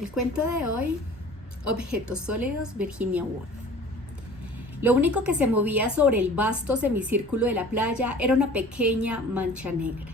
El cuento de hoy, Objetos sólidos, Virginia Woolf. Lo único que se movía sobre el vasto semicírculo de la playa era una pequeña mancha negra.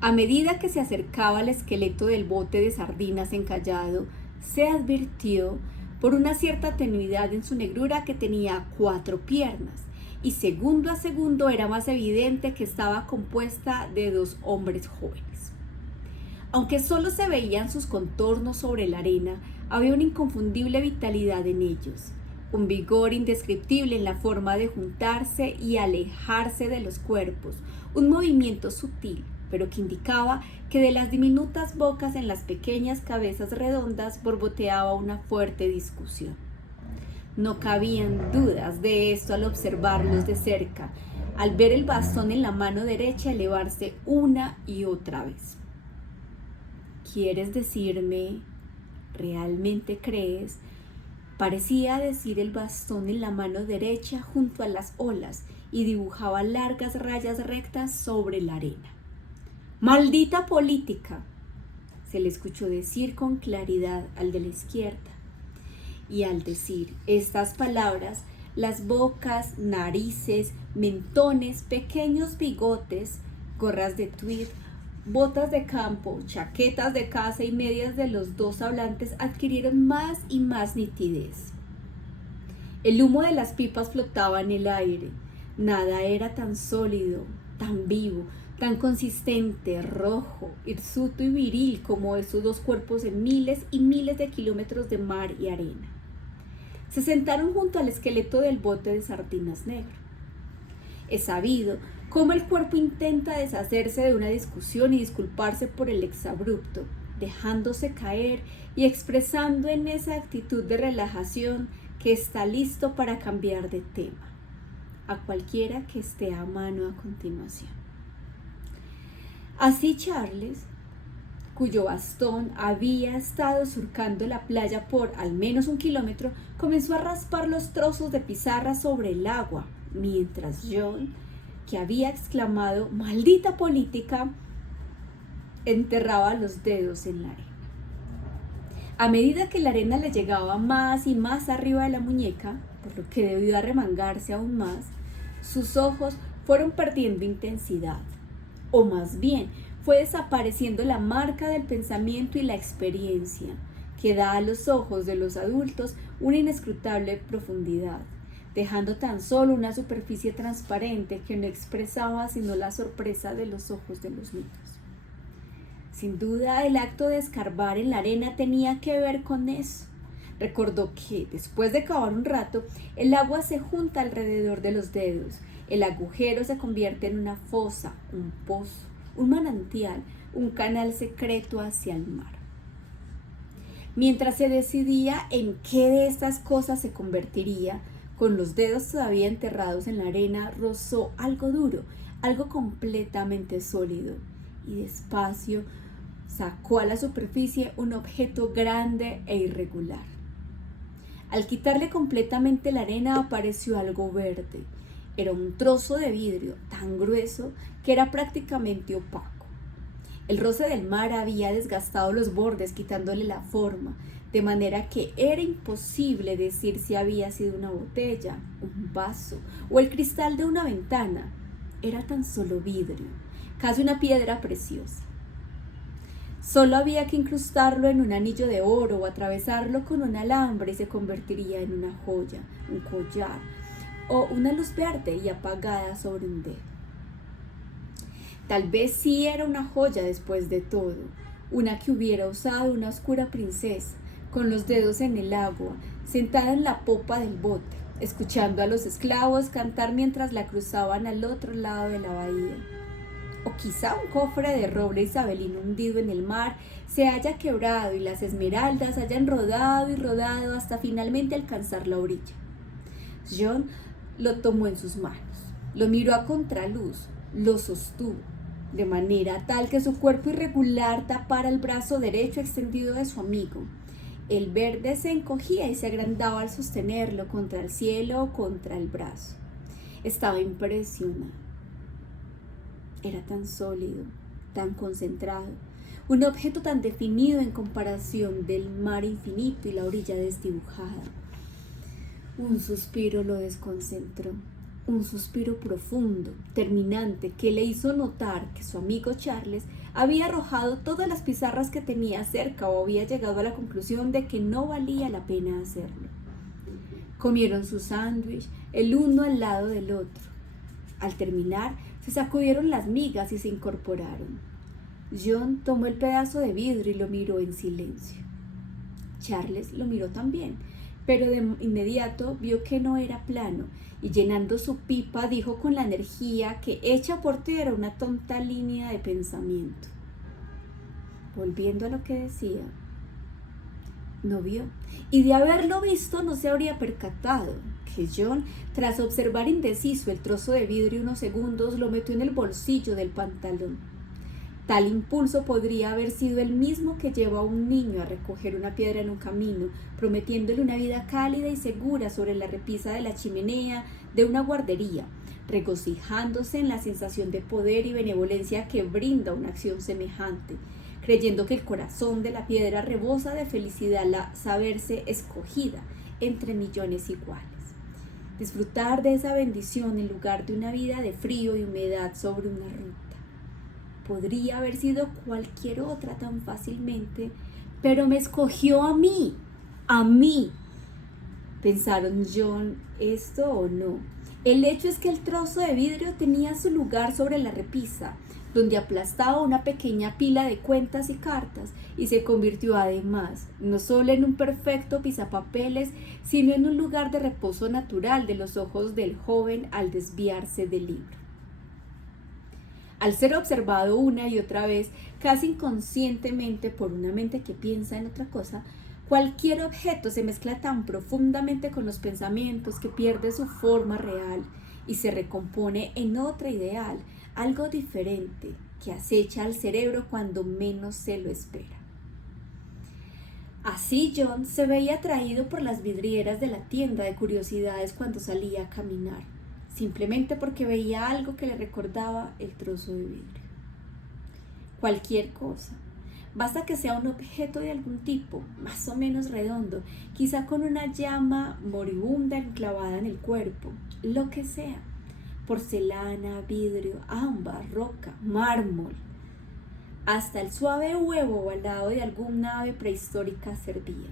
A medida que se acercaba al esqueleto del bote de sardinas encallado, se advirtió por una cierta tenuidad en su negrura que tenía 4 piernas, y segundo a segundo era más evidente que estaba compuesta de 2 hombres jóvenes. Aunque solo se veían sus contornos sobre la arena, había una inconfundible vitalidad en ellos, un vigor indescriptible en la forma de juntarse y alejarse de los cuerpos, un movimiento sutil, pero que indicaba que de las diminutas bocas en las pequeñas cabezas redondas borboteaba una fuerte discusión. No cabían dudas de esto al observarlos de cerca, al ver el bastón en la mano derecha elevarse una y otra vez. ¿Quieres decirme? ¿Realmente crees? Parecía decir el bastón en la mano derecha junto a las olas y dibujaba largas rayas rectas sobre la arena. ¡Maldita política!, se le escuchó decir con claridad al de la izquierda. Y al decir estas palabras, las bocas, narices, mentones, pequeños bigotes, gorras de tweed, botas de campo, chaquetas de caza y medias de los 2 hablantes adquirieron más y más nitidez. El humo de las pipas flotaba en el aire. Nada era tan sólido, tan vivo, tan consistente, rojo, hirsuto y viril como esos 2 cuerpos en miles y miles de kilómetros de mar y arena. Se sentaron junto al esqueleto del bote de sardinas negro. Es sabido cómo el cuerpo intenta deshacerse de una discusión y disculparse por el exabrupto, dejándose caer y expresando en esa actitud de relajación que está listo para cambiar de tema, a cualquiera que esté a mano a continuación. Así Charles, cuyo bastón había estado surcando la playa por al menos 1 kilómetro, comenzó a raspar los trozos de pizarra sobre el agua, mientras John, que había exclamado «¡Maldita política!», enterraba los dedos en la arena. A medida que la arena le llegaba más y más arriba de la muñeca, por lo que debió arremangarse aún más, sus ojos fueron perdiendo intensidad, o más bien fue desapareciendo la marca del pensamiento y la experiencia, que da a los ojos de los adultos una inescrutable profundidad, dejando tan solo una superficie transparente que no expresaba sino la sorpresa de los ojos de los niños. Sin duda, el acto de escarbar en la arena tenía que ver con eso. Recordó que, después de cavar un rato, el agua se junta alrededor de los dedos, el agujero se convierte en una fosa, un pozo, un manantial, un canal secreto hacia el mar. Mientras se decidía en qué de estas cosas se convertiría, con los dedos todavía enterrados en la arena, rozó algo duro, algo completamente sólido, y despacio sacó a la superficie un objeto grande e irregular. Al quitarle completamente la arena apareció algo verde. Era un trozo de vidrio tan grueso que era prácticamente opaco. El roce del mar había desgastado los bordes, quitándole la forma, de manera que era imposible decir si había sido una botella, un vaso o el cristal de una ventana. Era tan solo vidrio, casi una piedra preciosa. Solo había que incrustarlo en un anillo de oro o atravesarlo con un alambre y se convertiría en una joya, un collar o una luz verde y apagada sobre un dedo. Tal vez sí era una joya después de todo, una que hubiera usado una oscura princesa, con los dedos en el agua, sentada en la popa del bote, escuchando a los esclavos cantar mientras la cruzaban al otro lado de la bahía. O quizá un cofre de roble isabelino hundido en el mar se haya quebrado y las esmeraldas hayan rodado y rodado hasta finalmente alcanzar la orilla. John lo tomó en sus manos, lo miró a contraluz, lo sostuvo, de manera tal que su cuerpo irregular tapara el brazo derecho extendido de su amigo. El verde se encogía y se agrandaba al sostenerlo contra el cielo o contra el brazo. Estaba impresionado. Era tan sólido, tan concentrado, un objeto tan definido en comparación del mar infinito y la orilla desdibujada. Un suspiro lo desconcentró, un suspiro profundo, terminante, que le hizo notar que su amigo Charles había arrojado todas las pizarras que tenía cerca o había llegado a la conclusión de que no valía la pena hacerlo. Comieron su sándwich, el uno al lado del otro. Al terminar, se sacudieron las migas y se incorporaron. John tomó el pedazo de vidrio y lo miró en silencio. Charles lo miró también, pero de inmediato vio que no era plano y llenando su pipa dijo con la energía que hecha por ti era una tonta línea de pensamiento. Volviendo a lo que decía, no vio, y de haberlo visto no se habría percatado que John, tras observar indeciso el trozo de vidrio unos segundos, lo metió en el bolsillo del pantalón. Tal impulso podría haber sido el mismo que lleva a un niño a recoger una piedra en un camino, prometiéndole una vida cálida y segura sobre la repisa de la chimenea de una guardería, regocijándose en la sensación de poder y benevolencia que brinda una acción semejante, creyendo que el corazón de la piedra rebosa de felicidad al saberse escogida entre millones iguales. Disfrutar de esa bendición en lugar de una vida de frío y humedad sobre una ruta. Podría haber sido cualquier otra tan fácilmente, pero me escogió a mí. Pensaron John, esto o no. El hecho es que el trozo de vidrio tenía su lugar sobre la repisa, donde aplastaba una pequeña pila de cuentas y cartas, y se convirtió además no solo en un perfecto pisapapeles, sino en un lugar de reposo natural de los ojos del joven al desviarse del libro. Al ser observado una y otra vez, casi inconscientemente por una mente que piensa en otra cosa, cualquier objeto se mezcla tan profundamente con los pensamientos que pierde su forma real y se recompone en otra ideal, algo diferente, que acecha al cerebro cuando menos se lo espera. Así John se veía atraído por las vidrieras de la tienda de curiosidades cuando salía a caminar, simplemente porque veía algo que le recordaba el trozo de vidrio. Cualquier cosa, basta que sea un objeto de algún tipo, más o menos redondo, quizá con una llama moribunda enclavada en el cuerpo, lo que sea, porcelana, vidrio, ámbar, roca, mármol, hasta el suave huevo ovalado de alguna ave prehistórica servía.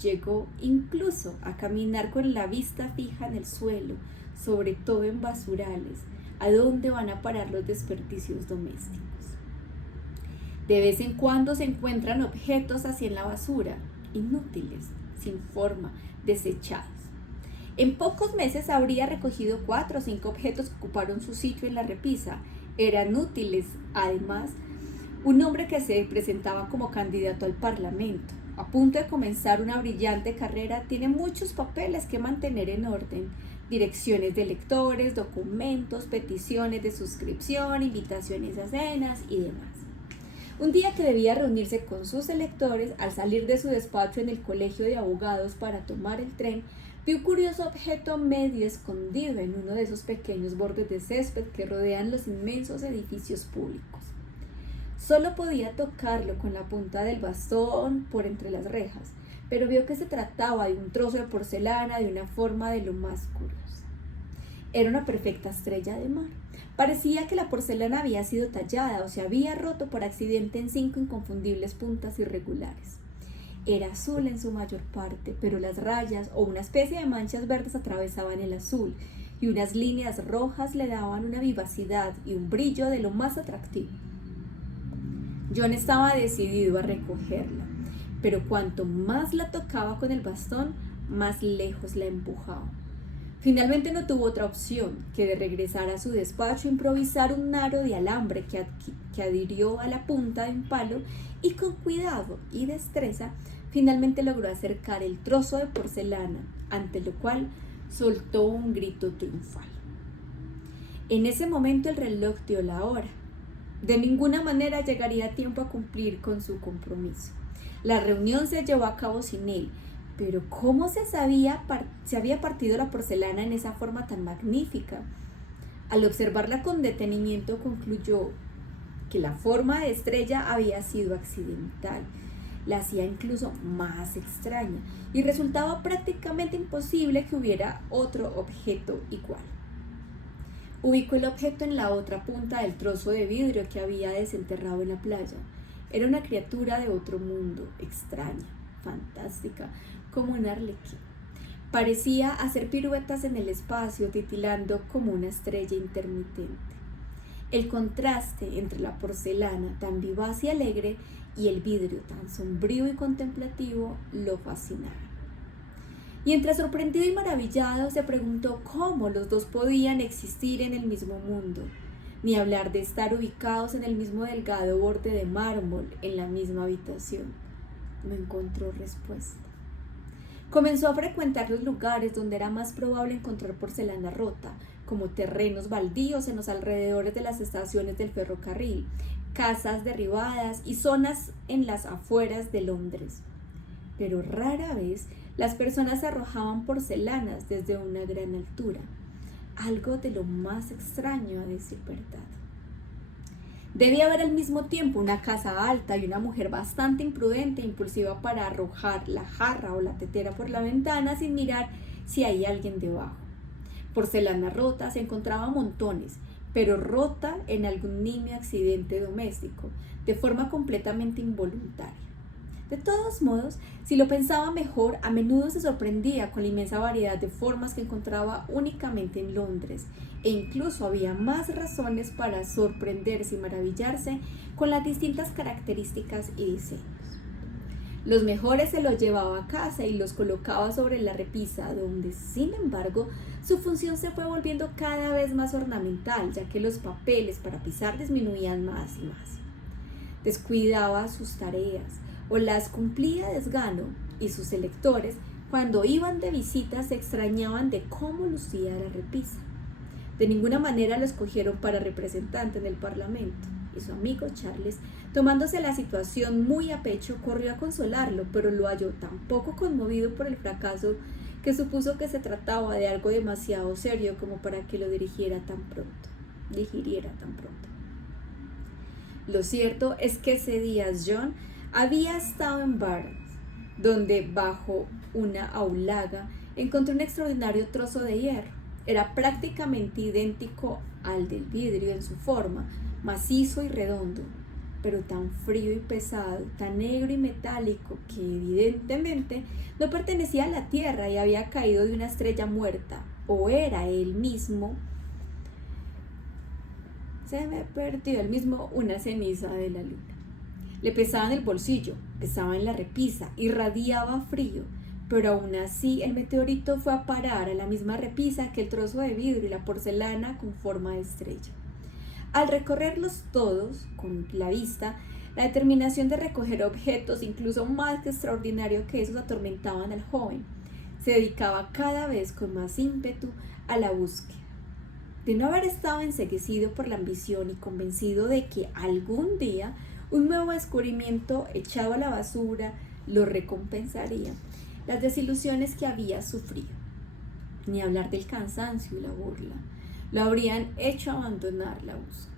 Llegó incluso a caminar con la vista fija en el suelo, sobre todo en basurales, a dónde van a parar los desperdicios domésticos. De vez en cuando se encuentran objetos así en la basura, inútiles, sin forma, desechados. En pocos meses habría recogido 4 o 5 objetos que ocuparon su sitio en la repisa. Eran útiles, además, un hombre que se presentaba como candidato al Parlamento, a punto de comenzar una brillante carrera, tiene muchos papeles que mantener en orden, direcciones de electores, documentos, peticiones de suscripción, invitaciones a cenas y demás. Un día que debía reunirse con sus electores, al salir de su despacho en el colegio de abogados para tomar el tren, vio un curioso objeto medio escondido en uno de esos pequeños bordes de césped que rodean los inmensos edificios públicos. Solo podía tocarlo con la punta del bastón por entre las rejas, pero vio que se trataba de un trozo de porcelana de una forma de lo más curiosa. Era una perfecta estrella de mar. Parecía que la porcelana había sido tallada o se había roto por accidente en 5 inconfundibles puntas irregulares. Era azul en su mayor parte, pero las rayas o una especie de manchas verdes atravesaban el azul y unas líneas rojas le daban una vivacidad y un brillo de lo más atractivo. John estaba decidido a recogerla, pero cuanto más la tocaba con el bastón, más lejos la empujaba. Finalmente no tuvo otra opción que de regresar a su despacho, improvisar un aro de alambre que adhirió a la punta de un palo y con cuidado y destreza finalmente logró acercar el trozo de porcelana, ante lo cual soltó un grito triunfal. En ese momento el reloj dio la hora. De ninguna manera llegaría a tiempo a cumplir con su compromiso. La reunión se llevó a cabo sin él, pero ¿cómo se había partido la porcelana en esa forma tan magnífica? Al observarla con detenimiento concluyó, que la forma de estrella había sido accidental. La hacía incluso más extraña y resultaba prácticamente imposible que hubiera otro objeto igual. Ubicó el objeto en la otra punta del trozo de vidrio que había desenterrado en la playa. Era una criatura de otro mundo, extraña, fantástica, como un arlequín. Parecía hacer piruetas en el espacio, titilando como una estrella intermitente. El contraste entre la porcelana tan vivaz y alegre y el vidrio tan sombrío y contemplativo lo fascinaba. Y entre sorprendido y maravillado se preguntó cómo los dos podían existir en el mismo mundo, ni hablar de estar ubicados en el mismo delgado borde de mármol en la misma habitación. No encontró respuesta. Comenzó a frecuentar los lugares donde era más probable encontrar porcelana rota, como terrenos baldíos en los alrededores de las estaciones del ferrocarril, casas derribadas y zonas en las afueras de Londres. Pero rara vez las personas arrojaban porcelanas desde una gran altura, algo de lo más extraño a decir verdad. Debía haber al mismo tiempo una casa alta y una mujer bastante imprudente e impulsiva para arrojar la jarra o la tetera por la ventana sin mirar si hay alguien debajo. Porcelana rota se encontraba a montones, pero rota en algún nimio accidente doméstico, de forma completamente involuntaria. De todos modos, si lo pensaba mejor, a menudo se sorprendía con la inmensa variedad de formas que encontraba únicamente en Londres, e incluso había más razones para sorprenderse y maravillarse con las distintas características y diseños. Los mejores se los llevaba a casa y los colocaba sobre la repisa, donde, sin embargo, su función se fue volviendo cada vez más ornamental, ya que los papeles para pisar disminuían más y más. Descuidaba sus tareas o las cumplía a desgano, y sus electores, cuando iban de visita, se extrañaban de cómo lucía la repisa. De ninguna manera lo escogieron para representante en el Parlamento, y su amigo Charles, tomándose la situación muy a pecho, corrió a consolarlo, pero lo halló tan poco conmovido por el fracaso que supuso que se trataba de algo demasiado serio como para que lo digiriera tan pronto. Lo cierto es que ese día John había estado en Barnes, donde bajo una aulaga encontró un extraordinario trozo de hierro. Era prácticamente idéntico al del vidrio en su forma, macizo y redondo, pero tan frío y pesado, tan negro y metálico, que evidentemente no pertenecía a la tierra y había caído de una estrella muerta, o era él mismo, una ceniza de la luna. Le pesaba en el bolsillo, pesaba en la repisa, irradiaba frío, pero aún así el meteorito fue a parar a la misma repisa que el trozo de vidrio y la porcelana con forma de estrella. Al recorrerlos todos con la vista, la determinación de recoger objetos, incluso más que extraordinario que esos, atormentaban al joven. Se dedicaba cada vez con más ímpetu a la búsqueda. De no haber estado enceguecido por la ambición y convencido de que algún día un nuevo descubrimiento echado a la basura lo recompensaría, las desilusiones que había sufrido, ni hablar del cansancio y la burla, lo habrían hecho abandonar la búsqueda.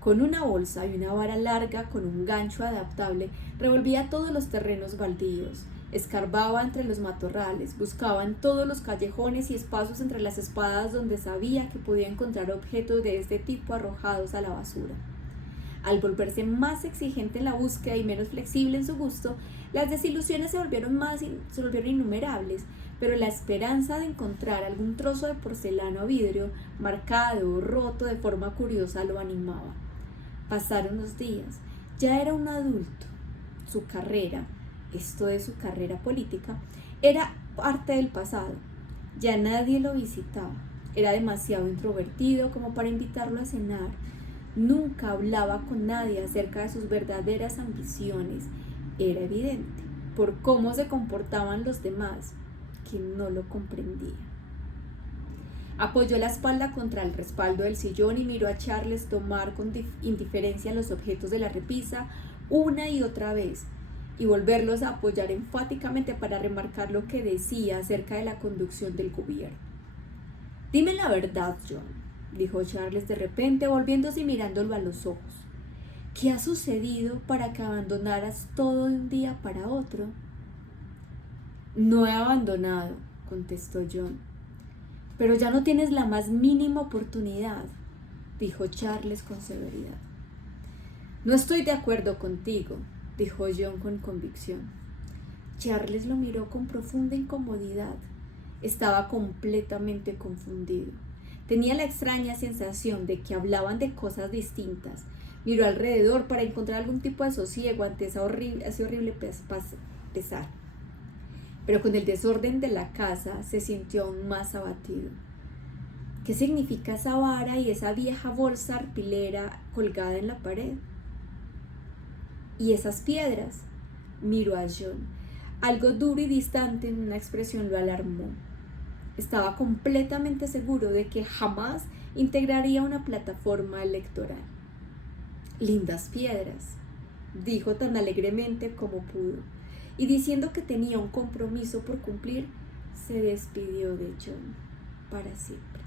Con una bolsa y una vara larga con un gancho adaptable, revolvía todos los terrenos baldíos, escarbaba entre los matorrales, buscaba en todos los callejones y espacios entre las espadas donde sabía que podía encontrar objetos de este tipo arrojados a la basura. Al volverse más exigente en la búsqueda y menos flexible en su gusto, las desilusiones se volvieron innumerables, pero la esperanza de encontrar algún trozo de porcelana o vidrio, marcado o roto de forma curiosa, lo animaba. Pasaron los días. Ya era un adulto. Su carrera, esto de su carrera política, era parte del pasado. Ya nadie lo visitaba. Era demasiado introvertido como para invitarlo a cenar. Nunca hablaba con nadie acerca de sus verdaderas ambiciones. Era evidente, por cómo se comportaban los demás, que no lo comprendía. Apoyó la espalda contra el respaldo del sillón y miró a Charles tomar con indiferencia los objetos de la repisa una y otra vez, y volverlos a apoyar enfáticamente para remarcar lo que decía acerca de la conducción del gobierno. «Dime la verdad, John», dijo Charles de repente, volviéndose y mirándolo a los ojos. ¿Qué ha sucedido para que abandonaras todo de un día para otro? No he abandonado, contestó John. Pero ya no tienes la más mínima oportunidad, dijo Charles con severidad. No estoy de acuerdo contigo, dijo John con convicción. Charles lo miró con profunda incomodidad. Estaba completamente confundido. Tenía la extraña sensación de que hablaban de cosas distintas. Miró alrededor para encontrar algún tipo de sosiego ante ese horrible pesar. Pero con el desorden de la casa se sintió aún más abatido. ¿Qué significa esa vara y esa vieja bolsa arpilera colgada en la pared? ¿Y esas piedras? Miró a John. Algo duro y distante en una expresión lo alarmó. Estaba completamente seguro de que jamás integraría una plataforma electoral. Lindas piedras, dijo tan alegremente como pudo, y diciendo que tenía un compromiso por cumplir, se despidió de John para siempre.